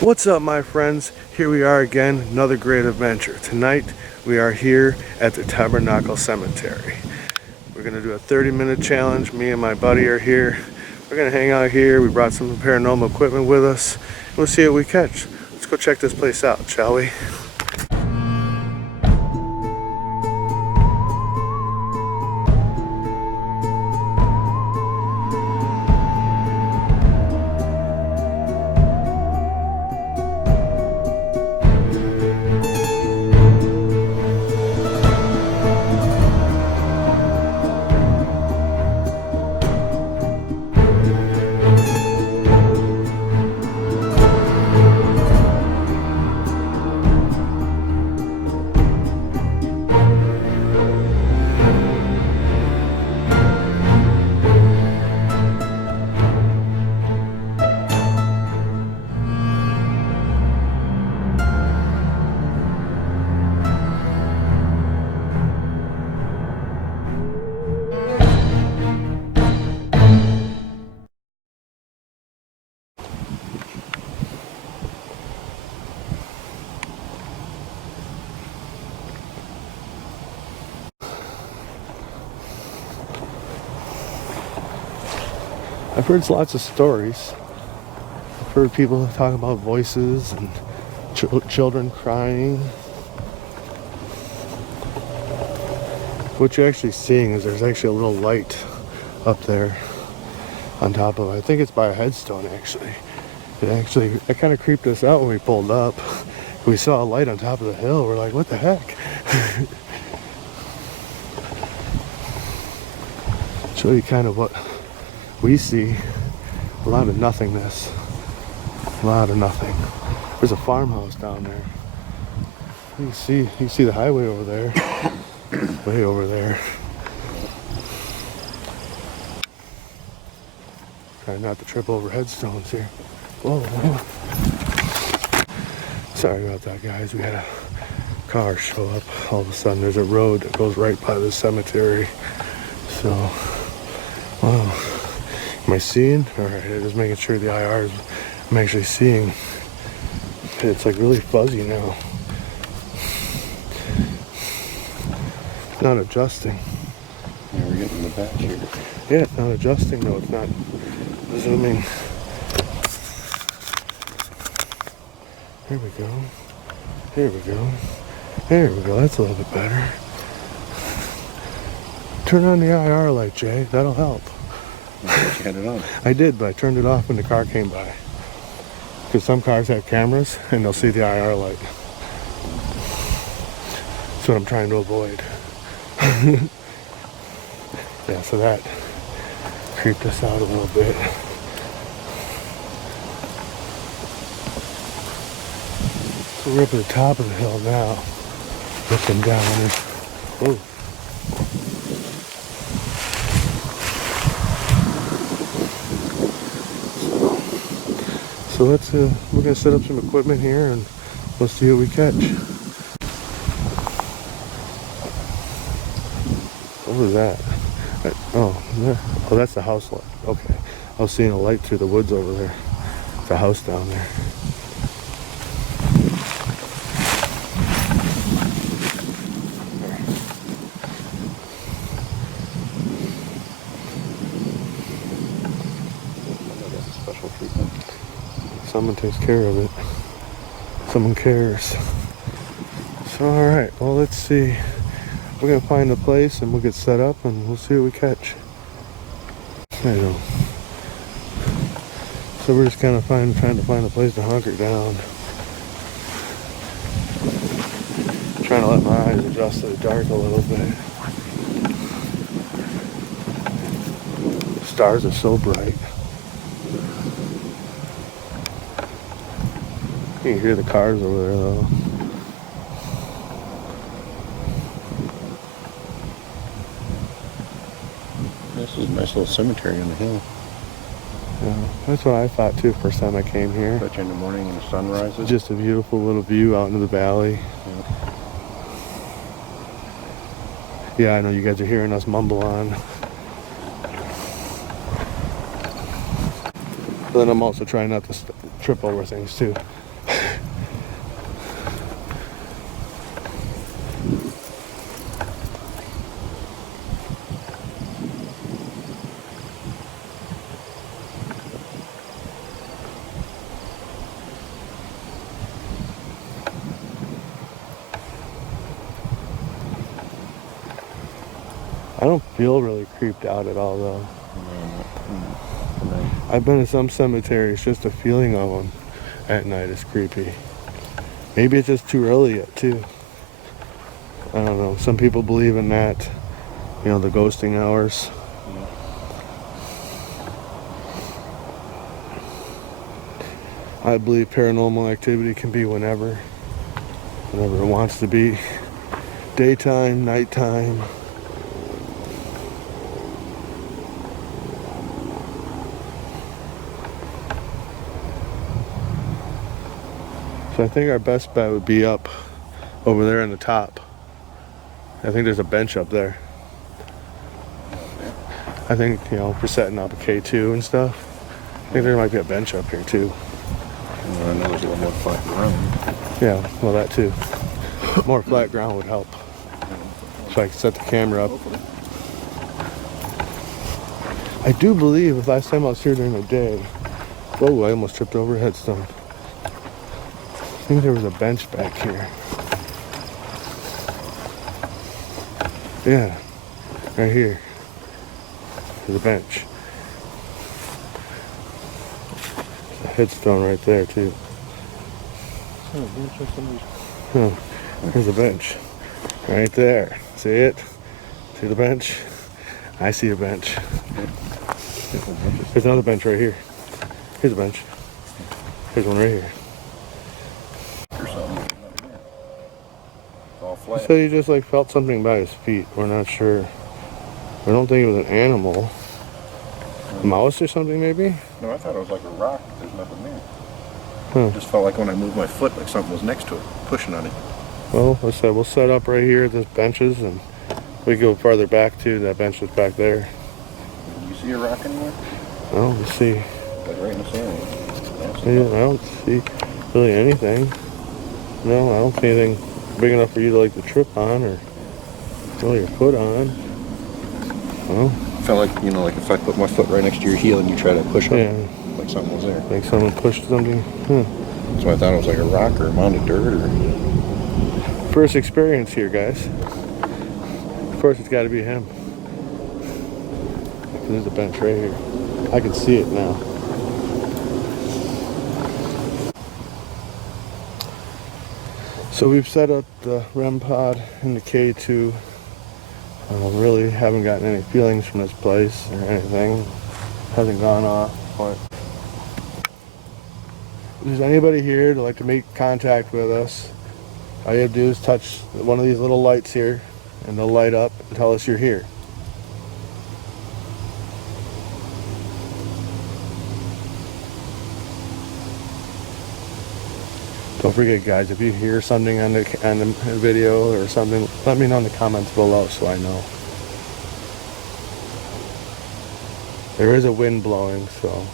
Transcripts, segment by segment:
What's up, my friends? Here we are again, another great adventure. Tonight we are here at the Tabernacle Cemetery. We're gonna do a 30-minute challenge. Me and my buddy are here. We're gonna hang out here. We brought some paranormal equipment with us. We'll see what we catch. Let's go check this place out, shall we? I've heard lots of stories. I've heard people talk about voices and children crying. What you're actually seeing is there's actually a little light up there on top of it. I think it's by a headstone, actually. It kind of creeped us out when we pulled up. We saw a light on top of the hill. We're like, what the heck? Show you kind of what we see. A lot of nothingness. A lot of nothing. There's a farmhouse down there. You see the highway over there. Way over there. Trying not to trip over headstones here. Whoa, whoa. Sorry about that, guys. We had a car show up. All of a sudden there's a road that goes right by the cemetery. So, wow. Am I seeing? Alright, I'm just making sure the IR is, I'm actually seeing. It's like really fuzzy now. It's not adjusting. Yeah, we're getting the back here. Yeah, it's not adjusting though. It's not zooming. Here we go. Here we go. There we go. That's a little bit better. Turn on the IR light, Jay. That'll help. You had it on. I did, but I turned it off when the car came by. Because some cars have cameras and they'll see the IR light. That's what I'm trying to avoid. Yeah, so that creeped us out a little bit. So we're up at the top of the hill now, looking down. Whoa. So let's we're gonna set up some equipment here and we'll see what we catch. What was that? Oh, that's the house light. Okay, I was seeing a light through the woods over there. It's a house down there. Special treatment. Someone takes care of it. Someone cares. So, alright, well, let's see. We're gonna find a place and we'll get set up and we'll see what we catch. I know. So we're just kind of trying to find a place to hunker down. Trying to let my eyes adjust to the dark a little bit. The stars are so bright. You can hear the cars over there though. This is a nice little cemetery on the hill. Yeah, that's what I thought too first time I came here. Especially in the morning when the sun rises. Just a beautiful little view out into the valley. Yeah, I know you guys are hearing us mumble on. But then I'm also trying not to trip over things too. don't feel really creeped out at all, though. Right. I've been in some cemeteries, just the feeling of them at night is creepy. Maybe it's just too early yet, too. I don't know. Some people believe in that, you know, the ghosting hours. I believe paranormal activity can be whenever it wants to be. Daytime, nighttime. So I think our best bet would be up over there in the top. I think there's a bench up there. I think, you know, for setting up a K2 and stuff. I think there might be a bench up here too. I know there's a little more flat ground. Yeah, well that too. More flat ground would help. So I can set the camera up. I do believe last time I was here during the day. Whoa, I almost tripped over a headstone. I think there was a bench back here. Yeah, right here. There's a bench. There's a headstone right there too. Huh. There's a bench. Right there. See it? See the bench? I see a bench. There's another bench right here. Here's a bench. Here's one right here. Or something. It's all flat. He said he just like felt something by his feet. We're not sure. I don't think it was an animal. A mouse or something maybe? No, I thought it was like a rock. There's nothing there. Huh. It just felt like when I moved my foot, like something was next to it, pushing on it. Well, I said we'll set up right here at this benches and we go farther back too. That bench is back there. Do you see a rock anywhere? Well, let's see. Like right in the sand. Yeah, I don't see really anything. No, I don't see anything big enough for you to like to trip on or roll your foot on. Well, Felt like, you know, like if I put my foot right next to your heel and you try to push up, yeah, like something was there. like someone pushed something. Huh. So I thought it was like a rock or a mound of dirt or... First experience here, guys. Of course, it's got to be him. There's a bench right here. I can see it now. So we've set up the REM pod in the K2. Really haven't gotten any feelings from this place or anything. Hasn't gone off. But if there's anybody here that'd like to make contact with us, all you have to do is touch one of these little lights here and they'll light up and tell us you're here. Don't forget, guys, if you hear something on the video or something, let me know in the comments below so I know. There is a wind blowing, so.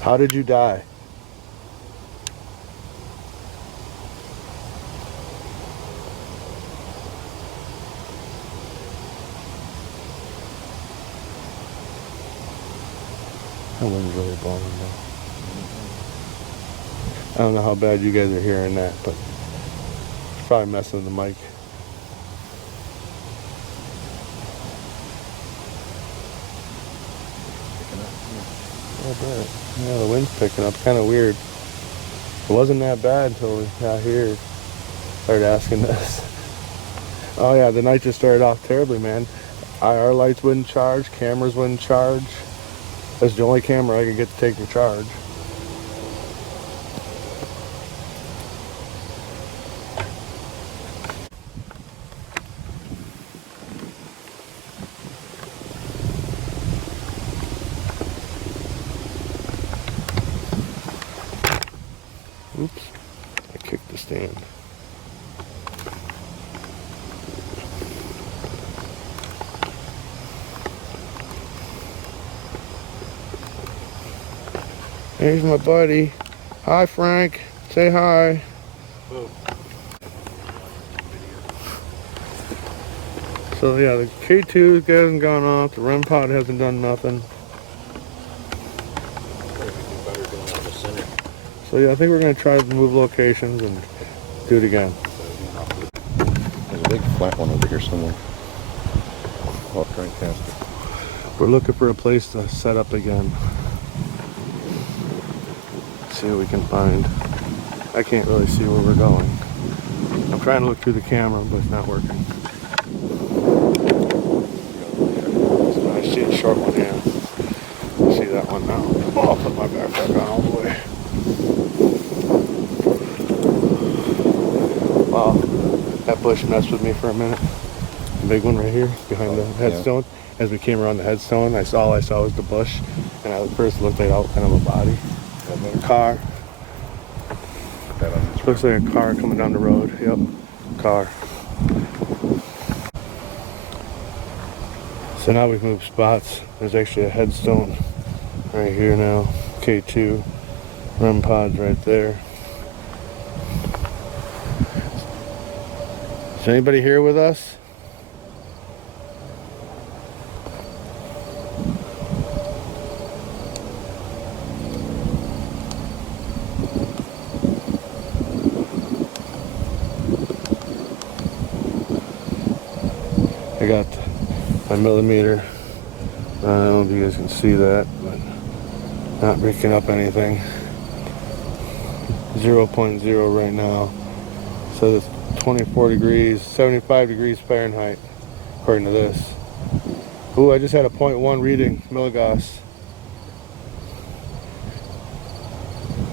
How did you die? That wind's really blowing though. I don't know how bad you guys are hearing that, but it's probably messing with the mic. A little bit. Yeah, the wind's picking up. Kind of weird. It wasn't that bad until we got here. Started asking this. Oh yeah, the night just started off terribly, man. IR lights wouldn't charge, cameras wouldn't charge. That's the only camera I could get to take the charge. Oops, I kicked the stand. Here's my buddy. Hi, Frank. Say hi. Whoa. So yeah, the K2 hasn't gone off. The REM pod hasn't done nothing. So So yeah, I think we're gonna try to move locations and do it again. There's a big flat one over here somewhere. Walk right past it. We're looking for a place to set up again. See what we can find. I can't really see where we're going. I'm trying to look through the camera, but it's not working. So I see a short one here. See that one now. Oh, I'll put my backpack on all the way. Wow, that bush messed with me for a minute. The big one right here behind the headstone. As we came around the headstone, all I saw was the bush, and I first looked at kind of a body. A car. Looks like a car coming down the road. Yep, car. So now we've moved spots. There's actually a headstone right here now. K2 REM pods right there. Is anybody here with us? I got my millimeter. I don't know if you guys can see that, but not picking up anything. 0.0 right now. So it's 24 degrees, 75 degrees Fahrenheit, according to this. Ooh, I just had a 0.1 reading, milligauss. Is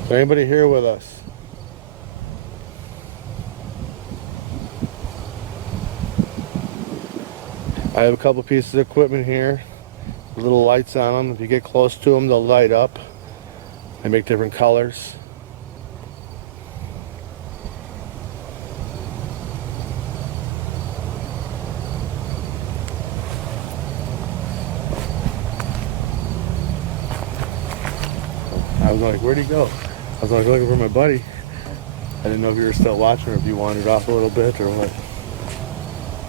there anybody here with us? I have a couple pieces of equipment here, little lights on them. If you get close to them, they'll light up. They make different colors. I was like, where'd he go? I was like looking for my buddy. I didn't know if you were still watching or if you wandered off a little bit or what.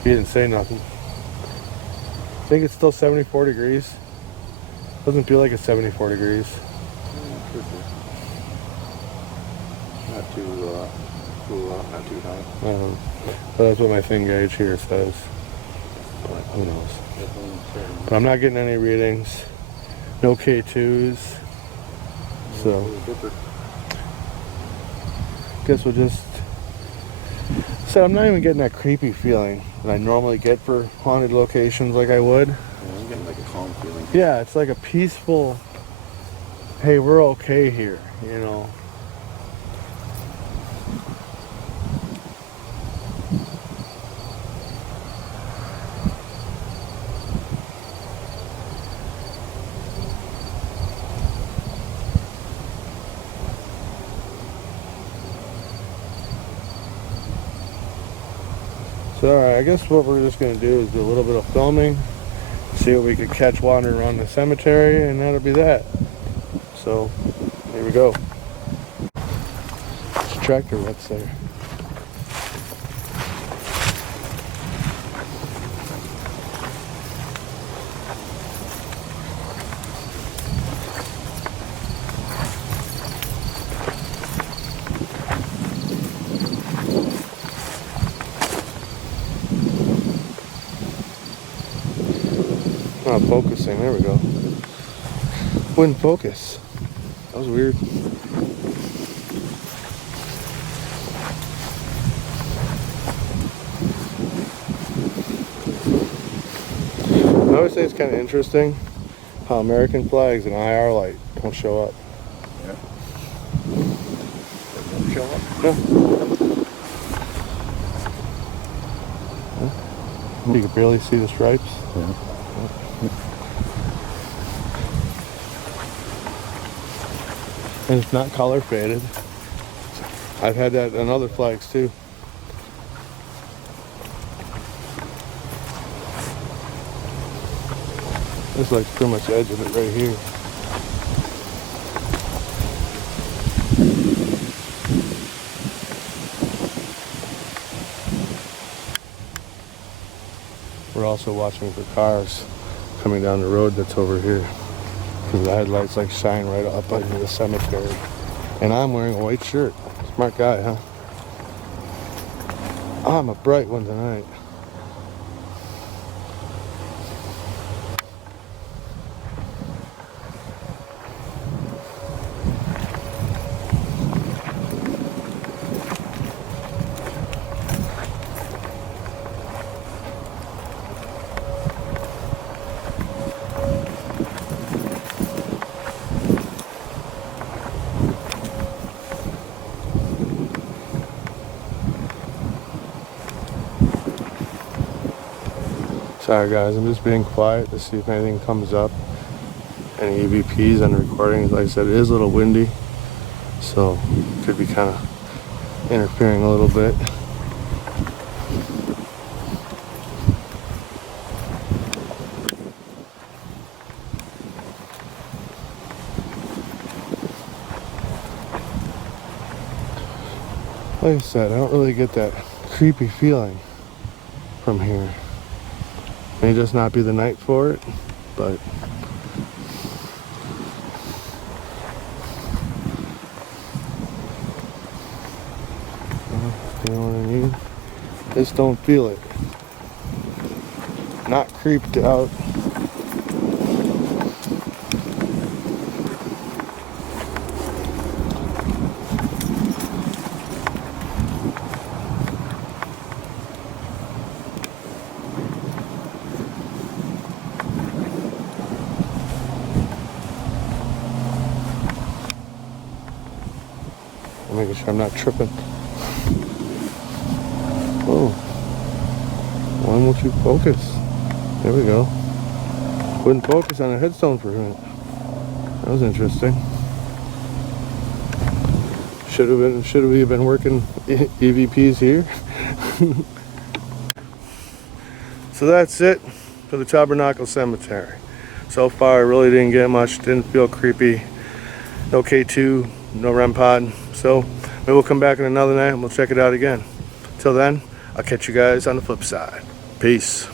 He didn't say nothing. I think it's still 74 degrees. Doesn't feel like it's 74 degrees. Not too cool out, not too hot. But that's what my thing gauge here says. But who knows? But I'm not getting any readings. No K2s. So guess we'll just. So I'm not even getting that creepy feeling that I normally get for haunted locations like I would. Yeah, I'm getting like a calm feeling. Yeah, it's like a peaceful, hey, we're okay here, you know. So alright, I guess what we're just going to do is do a little bit of filming, see what we could catch wandering around the cemetery, and that'll be that. So, here we go. There's a tractor that's there. Not focusing, there we go. Wouldn't focus. That was weird. I always think it's kind of interesting how American flags and IR light don't show up. Yeah. They won't show up? No. You can barely see the stripes. Yeah. And it's not color faded. I've had that on other flags too. This is like pretty much the edge of it right here. We're also watching for cars coming down the road that's over here. Because the headlights like shine right up into the cemetery. And I'm wearing a white shirt. Smart guy, huh? I'm a bright one tonight. Sorry guys, I'm just being quiet to see if anything comes up. Any EVPs on the recording. Like I said, it is a little windy, so could be kind of interfering a little bit. Like I said, I don't really get that creepy feeling from here. May just not be the night for it, but you know what I mean? Just don't feel it. Not creeped out. I'm making sure I'm not tripping. Whoa. Why won't you focus? There we go. Wouldn't focus on a headstone for a minute. That was interesting. Should we have been working EVPs here? So that's it for the Tabernacle Cemetery. So far I really didn't get much, didn't feel creepy. No K2, no REM pod. So maybe we'll come back in another night and we'll check it out again. Till then, I'll catch you guys on the flip side. Peace.